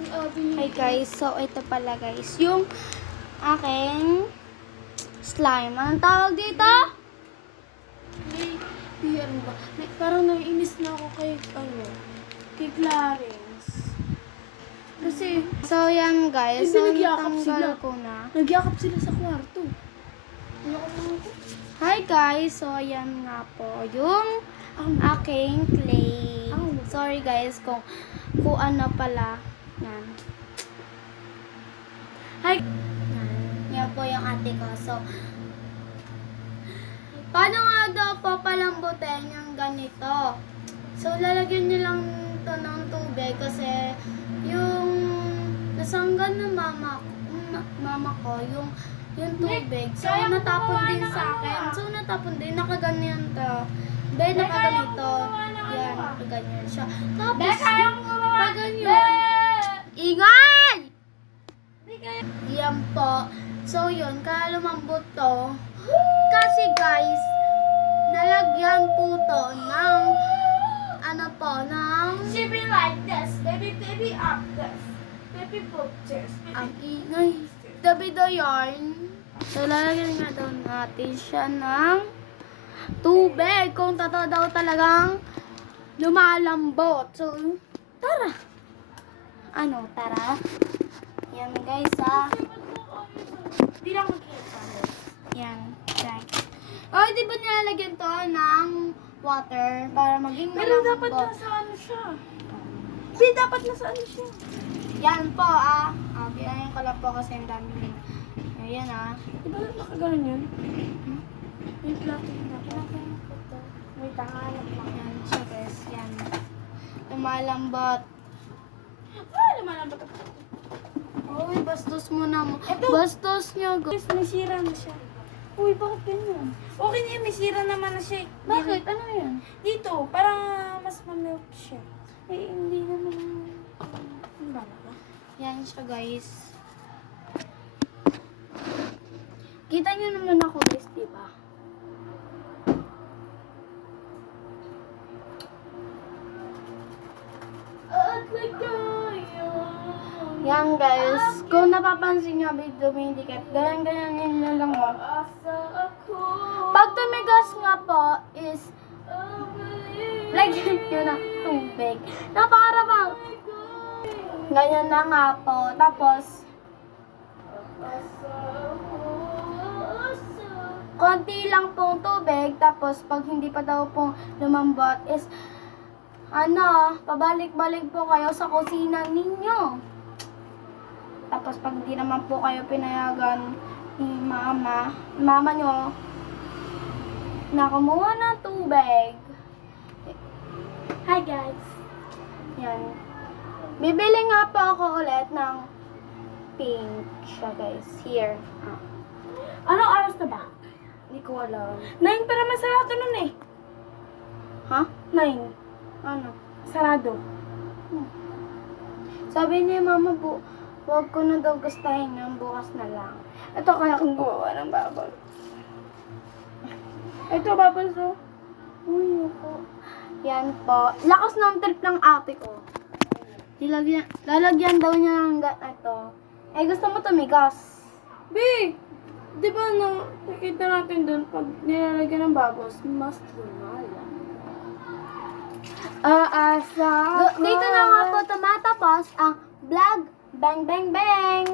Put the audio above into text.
Hi guys, so ito pala guys, yung aking slime. Anong tawag dito? Ano ba? Parang naiinis na ako kay Clarence. Kasi, So yan guys, hindi so nagyakap sila. natanggal ko na. Nagyakap sila sa kwarto. Hi guys, so ayan nga po yung aking clay. Sorry guys kung ano pala. Yan. Hi! Yan po yung ate ko. So, paano nga daw po palambutin yung ganito? So, lalagyan niyo lang to ng tubig kasi yung nasanggan ng mama ko, yung tubig. So, natapon din sa akin. So, natapon din. Nakaganyan to. Be, nakaganito. Yan, nakaganyan siya. Tapos, pag ganyan. Ingay! Yan po. So, yun. Kaya lumambot to. Kasi, guys, nalagyan po to ng She be like this. Baby up this. Baby put this. ang ingay. Dabi do yarn. So, lalagyan nga daw natin siya ng tubig. Kung totoo daw talagang lumalambot. So, tara. Tara? Yan guys, Di lang makita. Yan, guys. Oh, di ba nilalagyan to ng water para maging Pero dapat malambot? nasa ano siya. Di dapat nasa ano siya. Yan po, bilangin ko lang po kasi ang dami din. Ayan, Di ba nakaganon yun? Yung plato na ako. May tanganap mo. Yan siya, guys. Yan. Lumalambot. Lumalambot ako. Uy, bastos mo na mo. Eto. Bastos niyo, guys. May sira na siya. Uy, bakit ganyan? Okay na yun, may sira naman na siya. Bakit? Ano yan? Dito, parang mas ma-milk siya. Eh, hindi naman. Ano ba? Yan siya, guys. Kita niyo naman ako, guys, di ba? Yan, guys. Kung napapansin niyo, may dumidikit. Ganyan-ganyan nyo lang, mo. Pag tumigas nga po, is lagyan nyo ng tubig. Na para bang ganyan na nga po. Tapos, konti lang pong tubig. Tapos, pag hindi pa daw pong lumambot, is pabalik-balik po kayo sa kusina ninyo. Tapos, pag hindi naman po kayo pinayagan ni mama nyo, na kumuha ng tubig. Hi, guys. Yan. Bibili nga po ako ulit ng pink siya, guys. Here. Anong oras na ba? Hindi ko alam. 9 para masarado nun eh. Ha? 9. Ano? Sarado. Sabi niya, mama, huwag ko na daw gastahin yung bukas na lang. Ito kaya kong gumawa ng bubble. Ito, bubbles oh. Uy, ako. Yan po. Lakas ng trip ng ate ko. Lalagyan daw niya ng ito. Eh, gusto mo tumigas. B! Di ba nakikita natin doon pag nilalagyan ng bubbles, mas lumalang. Aasa ako. Dito na nga po tumatapos ang vlog. Bang, bang, bang!